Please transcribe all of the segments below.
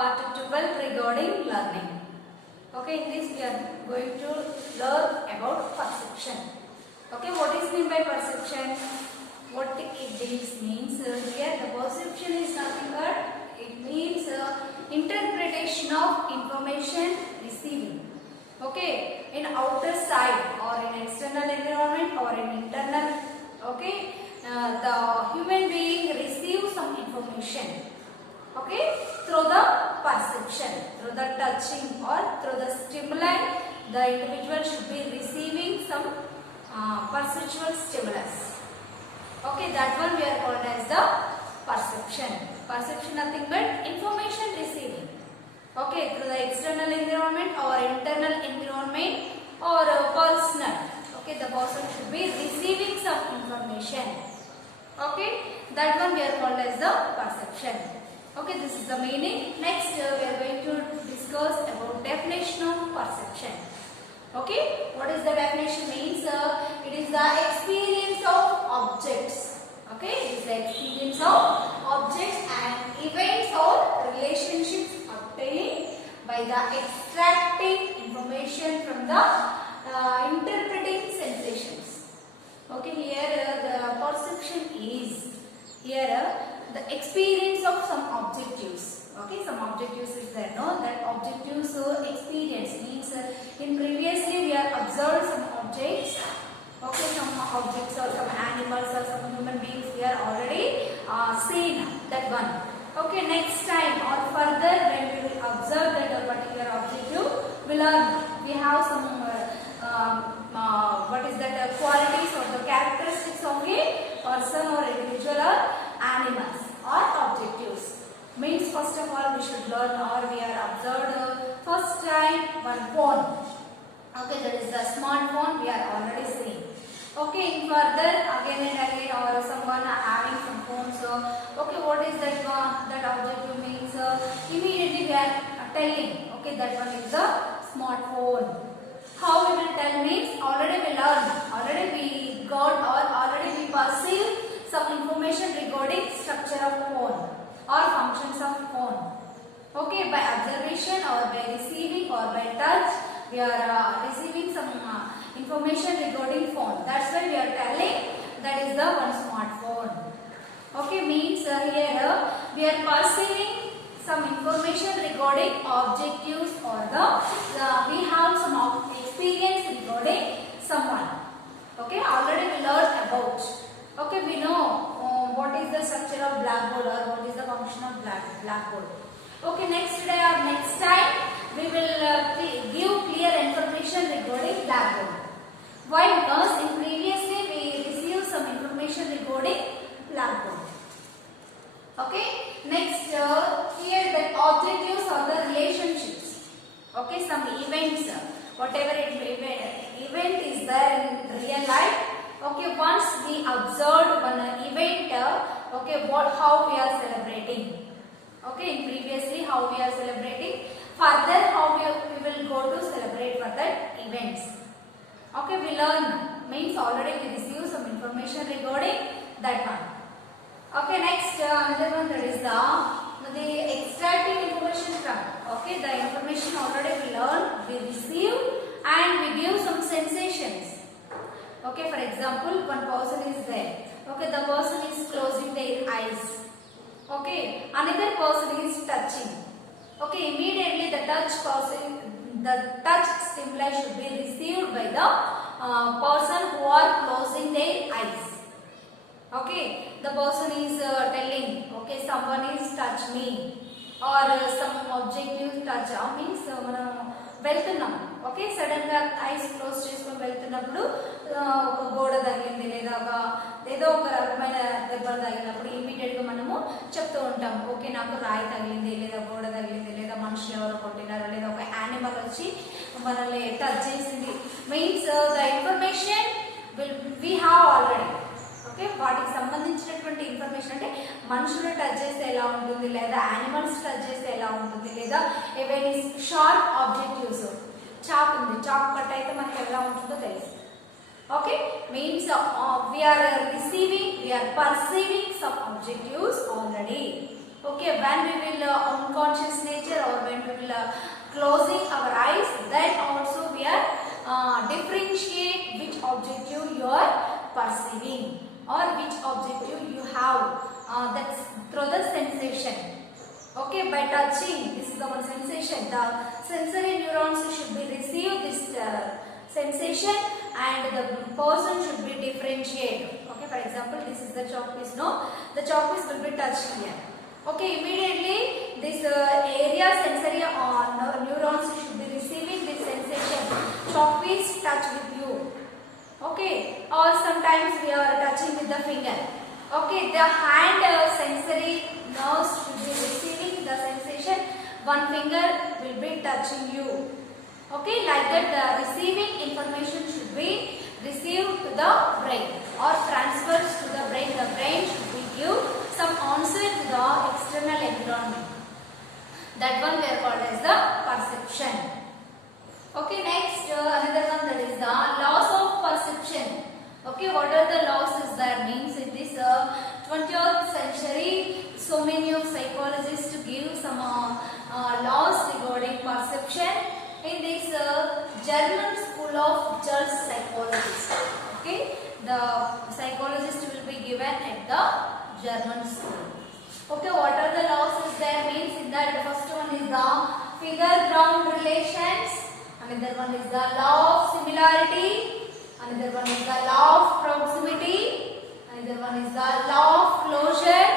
part 12 regarding learning. Okay, in this we are going to learn about perception. Okay, what is meant by perception? What it means here the perception is nothing but it means interpretation of information receiving. Okay, in outer side or in external environment or in internal. Okay, the human being receives some information. Okay, through the perception, through the touching or through the stimuli, the individual should be receiving some perceptual stimulus. Okay, that one we are called as the perception. Perception nothing but information receiving. Okay, through the external environment or internal environment or personal. Okay, the person should be receiving some information. Okay, that one we are called as the perception. Okay, this is the meaning. Next we are going to discuss about definition of perception. Okay, what is the definition means? It is the experience of objects. Okay, it is the experience of objects and events or relationships obtained by the extracting information from the interpreting sensations. Okay, here the perception is here the experience of some objectives. Okay, some objectives is there, no? That objectives experience means in previously we have observed some objects. Okay, some objects or some animals or some human beings we are already seen that one. Okay, next time or further when we will observe that a particular objective, we learn we have some what is that qualities or the characteristics of a person or individual or animals or objectives. Means first of all we should learn or we are observed first time one phone. Okay, that is the smartphone we are already seeing. Okay, in further again and again or someone having some phone. So okay, what is that that objective means immediately we are telling. Okay, that one is the smartphone. How we will tell means already we learn, already we got or already we perceive some information regarding structure of phone or functions of phone. Okay, by observation or by receiving or by touch we are receiving some information regarding phone. That's why we are telling that is the one smartphone. Okay, means here we are perceiving some information regarding objectives or we have some experience regarding someone. Okay, already we learned about. Okay, we know what is the structure of blackboard or what is the function of blackboard. Okay, next today or next time we will give clear information regarding blackboard. Why? Because in previously we received some information regarding blackboard. Okay, next here the objectives or the relationships. Okay, some events, whatever event is there in real life. Okay, once we observed one event, okay, how we are celebrating. Okay, in previously how we are celebrating, further how we will go to celebrate for that events. Okay, we learn means already we receive some information regarding that one. Okay, next another one that is the extracting information from. Okay, the information already we learn, we receive and we give some sensations. Okay, for example, one person is there. Okay, the person is closing their eyes. Okay, another person is touching. Okay, immediately the touch stimuli should be received by the person who are closing their eyes. Okay, the person is telling, okay, someone is touch me or some objective touch means మనం వెళ్తున్నాం. Okay, sudden గా eyes close చేసుకొని వెళ్తున్నప్పుడు ఒక గోడ తగిలింది లేదా ఏదో ఒక రకమైన దెబ్బలు తగిలినప్పుడు ఇమీడియట్ గా మనము చెప్తూ ఉంటాం, ఓకే నాకు రాయి తగిలింది లేదా గోడ తగిలింది లేదా మనుషులు ఎవరో కొట్టినారు లేదా ఒక యానిమల్ వచ్చి మనల్ని టచ్ చేసింది. Means the information we have already. Okay, వాటికి సంబంధించినటువంటి ఇన్ఫర్మేషన్ అంటే మనుషులు టచ్ చేస్తే ఎలా ఉంటుంది లేదా యానిమల్స్ టచ్ చేస్తే ఎలా ఉంటుంది లేదా ఏవైనా షార్ప్ ఆబ్జెక్టివ్స్, చాక్ ఉంది, చాక్ కట్ అయితే మనకి ఎలా ఉంటుందో తెలుసు. Okay, means we are receiving, we are perceiving some objectives already. Okay, when we will unconscious nature while closing our eyes, then also we are differentiate which objective you are perceiving or which objective you have. That's through the sensation. Okay, by touching, this is our sensation. The sensory neurons should be receive this sensation, and the person should be differentiate. Okay, for example, this is the chalk piece. No, the chalk piece will be touched here. Okay, immediately this area sensory neurons should be receiving this sensation. Chalk piece touch with you. Okay, or sometimes we are touching with the finger. Okay, the hand sensory nerves should be receiving the sensation. One finger will be touching you. Okay, like that the receiving information should be received to the brain or transferred to the brain. The brain should be give some answer to the external environment. That one we are called as the perception. Okay, next another one, that is the loss of perception. Okay, what are the losses that means in this 20th century? So many of psychologists to give some laws regarding perception in this German school of Judge psychologists. Okay, the psychologist will be given at the German school. Okay, what are the laws is there means in that the first one is the figure-ground relations, another one is the law of similarity, another one is the law of proximity, another one is the law of closure.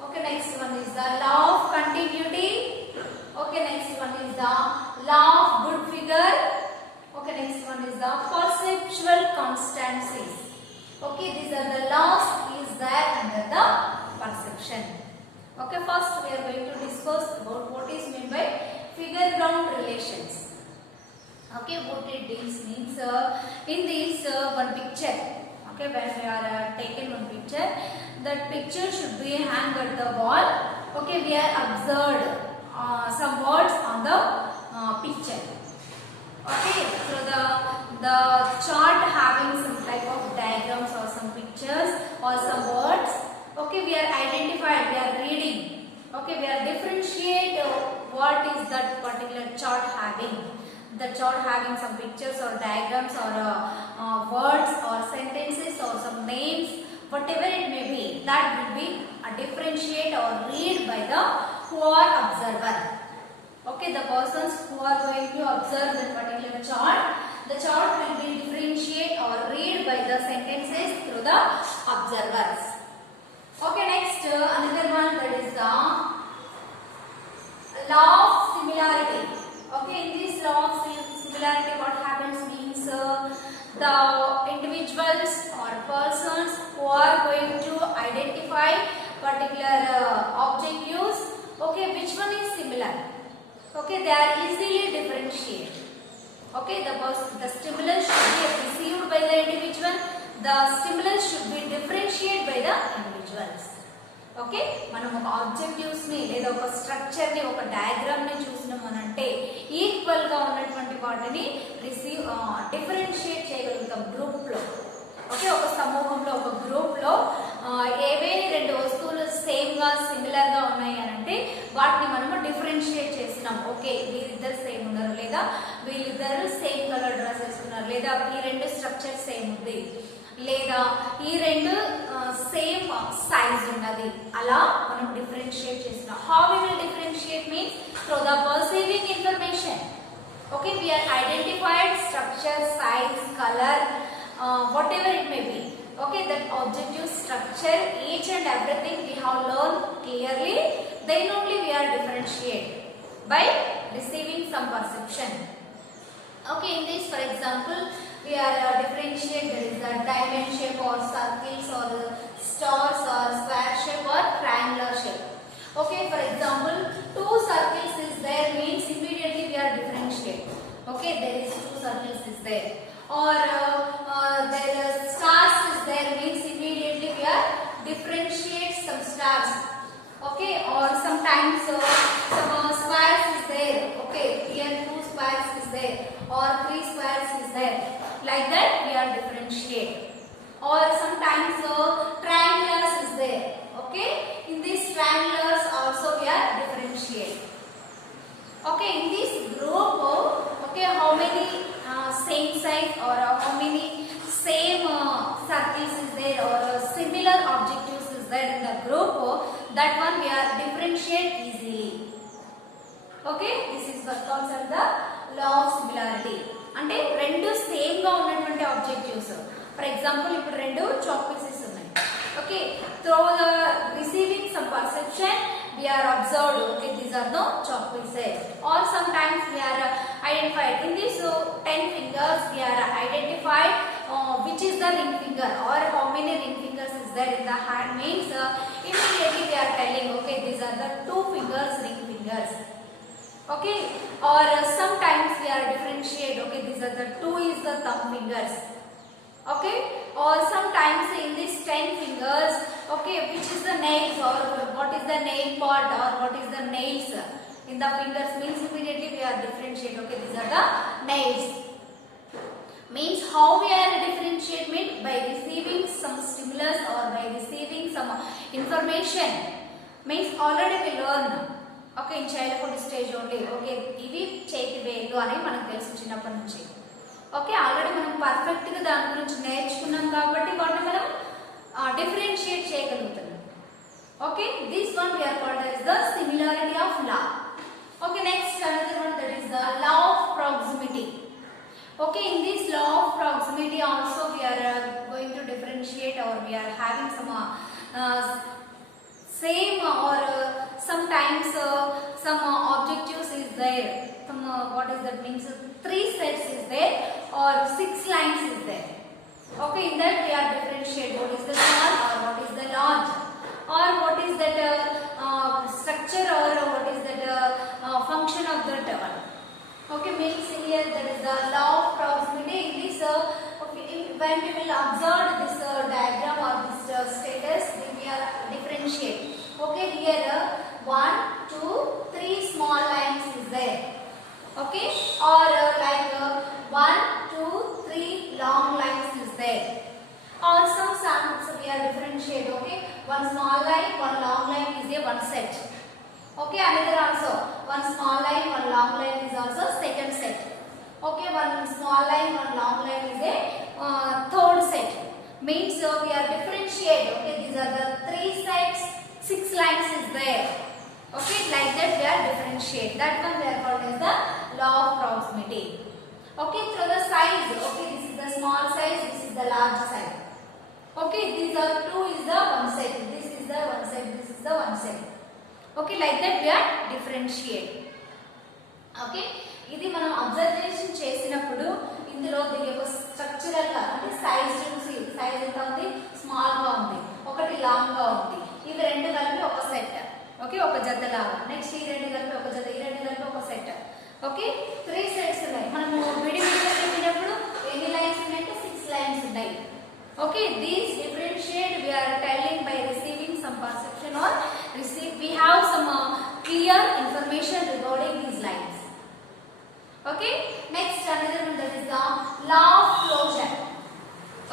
Okay, next one is the law of continuity. Okay, next one is the law of good figure. Okay, next one is the perceptual constancies. Okay, these are the laws is there under the perception. Okay, first we are going to discuss about what is meant by figure-ground relations. Okay, what it is means in this one picture. Okay, when we are taken one picture, that picture should be hang at the wall. Okay, we are observed some words on the picture. Okay, so the chart having some type of diagrams or some pictures or some words. Okay, we are identified, we are reading. Okay, we are differentiate what is that particular chart having. The chart having some pictures or diagrams or words or sentences or some names, whatever it may be, that will be differentiate or read by the who are observer. Okay, the persons who are going to observe that particular chart, the chart will be differentiate or read by the sentences through the observers. Okay, next another one, that is the law of similarity. Okay, in this law of similarity, what happens means the individuals or persons who are going to identify particular objectives. Okay, which one is similar? Okay, they are easily differentiated. Okay, the stimulus should be received by the individual. The stimulus should be differentiated by the individuals. Okay, మనం ఒక ఆబ్జెక్టివ్స్ని లేదా ఒక స్ట్రక్చర్ని ఒక డయాగ్రామ్ని చూసినాం అని అంటే ఈక్వల్గా ఉన్నటువంటి వాటిని డిఫరెన్షియేట్ చేయగలుగుతాం గ్రూప్లో. ఓకే, ఒక సమూహంలో ఒక గ్రూప్లో ఏవేవి రెండు వస్తువులు సేమ్గా సిమిలర్గా ఉన్నాయి అని అంటే వాటిని మనము డిఫరెన్షియేట్ చేసినాం. ఓకే, వీరిద్దరు సేమ్ ఉన్నారు, లేదా వీళ్ళిద్దరు సేమ్ కలర్ డ్రెస్ వేసుకున్నారు, లేదా ఈ రెండు స్ట్రక్చర్ సేమ్ ఉంది, లేదా ఈ రెండు సేమ్ సైజ్ ఉన్నది, అలా మనం డిఫరెన్షియేట్ చేస్తున్నాం. How we will differentiate means through the perceiving information. Okay, we are identified structure, size, colour, whatever it may be. Okay, that objective structure, each and everything we have learned clearly, then only we are differentiate by receiving some perception. Okay, in this, for example, we are differentiate, there is the diamond shape or circles or stars or square shape or triangular shape. Okay, for example, two circles is there means immediately we are differentiate. Okay, there is two circles is there, or there is stars is there means immediately we are differentiate some stars. Okay, or sometimes some squares is there. Okay, here two squares is there or three squares is there. Like that we are differentiate. Or sometimes triangulars is there. Okay, in these triangulars also we are differentiate. Okay, okay this is what calls as the law of similarity. అంటే రెండు same గా ఉన్నటువంటి objectives. For example ఇప్పుడు రెండు chalk pieces ఉన్నాయి. Okay through the receiving some perception we are observed, okay these are the chalk pieces, or sometimes we are identified in this 10 fingers we are identified which is the ring finger or how many ring fingers is there in the hand means immediately we are telling okay these are the 2 fingers ring fingers. Okay or sometimes we are differentiate okay these are the 2 is the thumb fingers. Okay or sometimes in this 10 fingers okay which is the nails or what is the nail part or what is the nails in the fingers means immediately we are differentiate okay these are the nails. Means how we are differentiate mean by receiving some stimulus or by receiving some information means already we learn okay in childhood stage only okay ఇవి చేతి వేళ్ళు అని మనకు తెలుసు చిన్నప్పటి నుంచి. Okay already మనం perfect గా దాని గురించి నేర్చుకున్నాం కాబట్టి వాటిని మనం డిఫరెన్షియేట్ చేయగలుగుతున్నాం. Okay this one we are called as the similarity of law. Okay next another one that is the law of proximity. Okay in this law of proximity also we are going to differentiate or we are having some same or sometimes some objectives is there, some what is that means 3 sets is there or 6 lines is there. Okay in that we are differentiate what is the small or what is the large or what is that structure or what is that function of that one. Okay means here that is the law of proximity in this okay, when we will observe this diagram or this status we are differentiate. Okay here 1 2 3 small lines is there. Okay or like 1 2 3 long lines is there or some samples we are differentiate. Okay one small line one long line is a one set. Okay another also one small line one long line is also second set. Okay one small line one long line is a third set means we are differentiate. Okay these are the 3 sets 6 lines is there. Okay like that we are differentiate that one we are called as the law of proximity. Okay through the size okay this is the small size this is the large size. Okay these are 2 is the one set this is the one set this is the one set. Okay like that we are differentiate. Okay ఇది మనం observation చేసినప్పుడు ఇందులో దీని యొక్క structural గా అంటే size చూసి size ఎంత ఉంది స్మాల్ గా ఉంది ఒకటి లాంగ్ గా ఉంది ఇవి రెండు కలిపి ఒక సెట్. ఓకే ఒక జత లాగా నెక్స్ట్ ఈ రెండు కలిపి ఒక జత ఈ రెండు కలిపి ఒక సెట్. ఓకే 3 సెట్స్ ఉన్నాయి మనము విడివిడిగా చెప్పినప్పుడు ఎన్ని లైన్స్ ఉన్నాయంటే 6 లైన్స్ ఉన్నాయి. Okay these differentiate we are telling by receiving some perception or we have some clear information regarding these lines. Okay next another one that is the law of closure.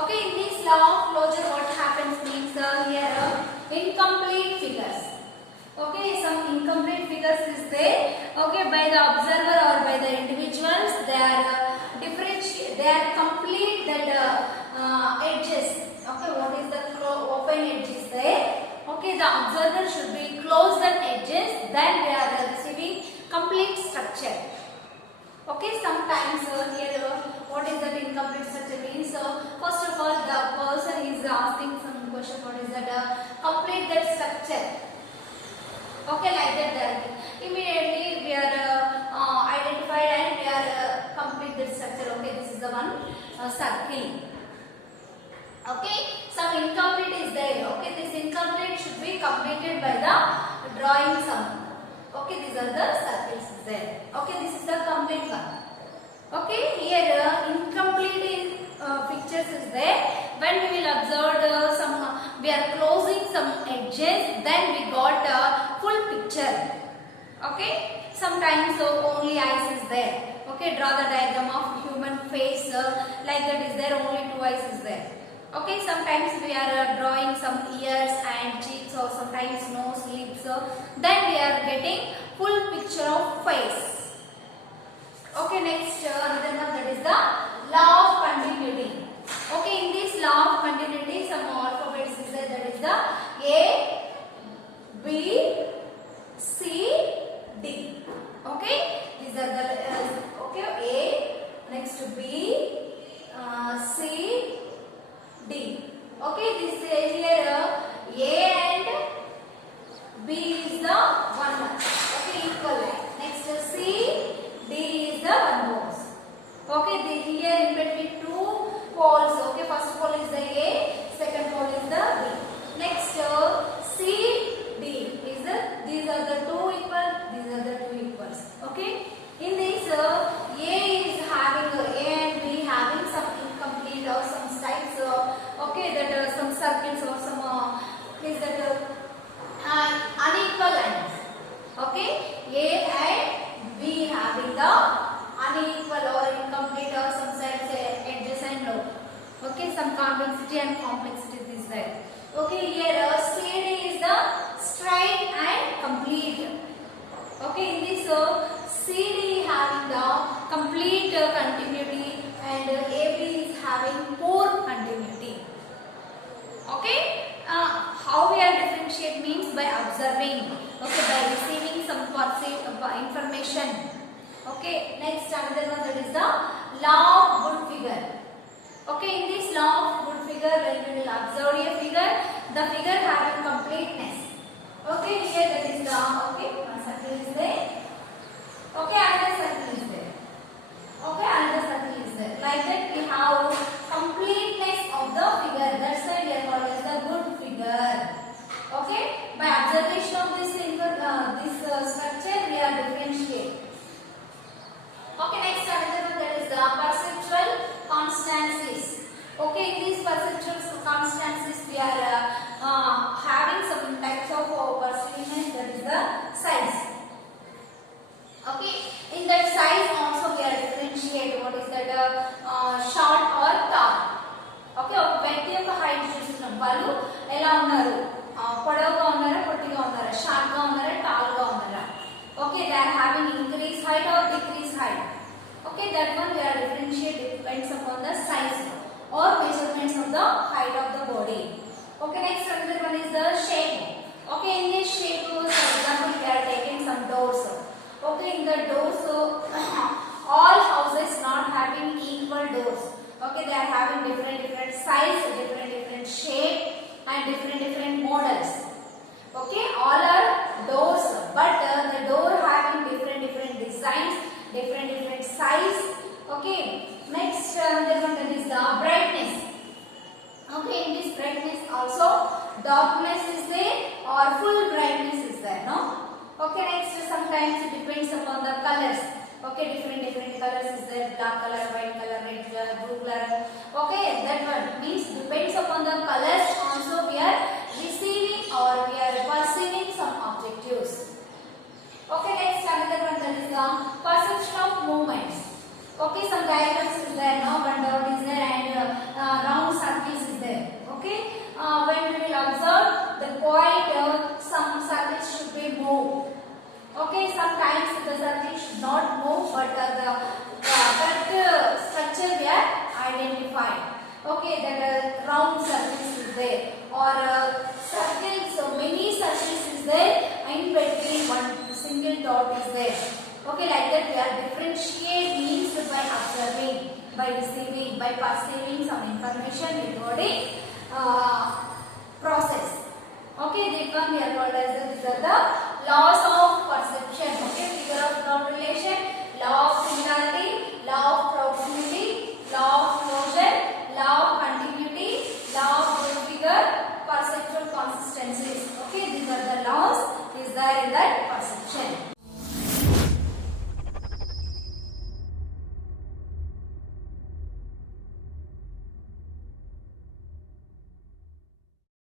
Okay in this law of closure what happens means here incomplete figures. Okay some incomplete figures is there okay by the observer or by the individuals they are they are complete that edges. Okay what is the open edges there okay the observer should be close that edges then they are receiving complete structure. Okay sometimes here what is that incomplete structure means first of all the person is asking some question what is that complete that structure. Okay like that immediately we are identified and we are complete the structure. Okay this is the one circle. Okay some incomplete is there okay this incomplete should be completed by the drawing some. Okay these are the circles is there. Okay this is the complete one. Okay here incomplete pictures is there when we will observe some we are closing some edges then we got a full picture. Okay sometimes only eyes is there. Okay draw the diagram of human face like that is there only 2 eyes is there. Okay sometimes we are drawing some ears and cheeks or sometimes nose lips then we are getting full picture of face. Okay next another one that is the law of continuity. Okay in this law of continuity some alphabets is there that is the A B C D. Okay CD having the complete continuity and AB is having poor continuity. Okay, how we are differentiate means by observing, okay, by receiving some perceived information. Okay, next another one, that is the law of good figure. Okay, in this law of good figure, when we will observe a figure, the figure having completeness. Okay, here that is the, okay, one circle is there. Okay, another circle is there. Okay, another circle is there. Like that we have completeness of the figure. That's why we are called as the good figure. Okay, by observation of this structure, we are differentiate. Okay, next another one, that is the perceptual constancies. Okay, in these perceptual constancies, we are having some types of perceiveness, that is the size. Okay, in that size also we are differentiate what is that short or tall. Okay, ఒక వ్యక్తి యొక్క height చూస్తున్నాం, వాళ్ళు ఎలా ఉన్నారు, పొడవుగా ఉన్నారా, పొట్టిగా ఉన్నారా, షార్ట్ గా ఉన్నారా, టాల్ గా ఉన్నారా. Okay, they are having increased height or decreased height. Okay, that one we are differentiate depends upon the size or measurements of the height of the body. Okay, next another one is the shape. Okay, in this shape, for example, we are taking some doors. Okay, in the doors, all houses not having equal doors. Okay, they are having different size, different shape and different models. Okay, all are doors, but the door having different designs, different size. Okay, next another one, that is the brightness. Okay, in this brightness also darkness is there or full brightness is there, no? Okay, next sometimes it depends upon the colors. Okay, different colors is there, black color, white color, red color, blue color. Okay, that one means depends upon the colors also we are receiving or we are perceiving some objectives. Okay, next another one, that is the perception of movements. Okay, some diagrams is there, no, one dot is there and round circles is there. Okay, when we will observe the point, some circles should be moved. Okay, sometimes the circle should not move, but the correct structure we are identified. Okay, that round circles is there or circles, so many circles is there, in between one single dot is there. Okay, like that we are differentiate means by observing, by receiving, by perceiving some information regarding process. Okay, that one we are called as the laws of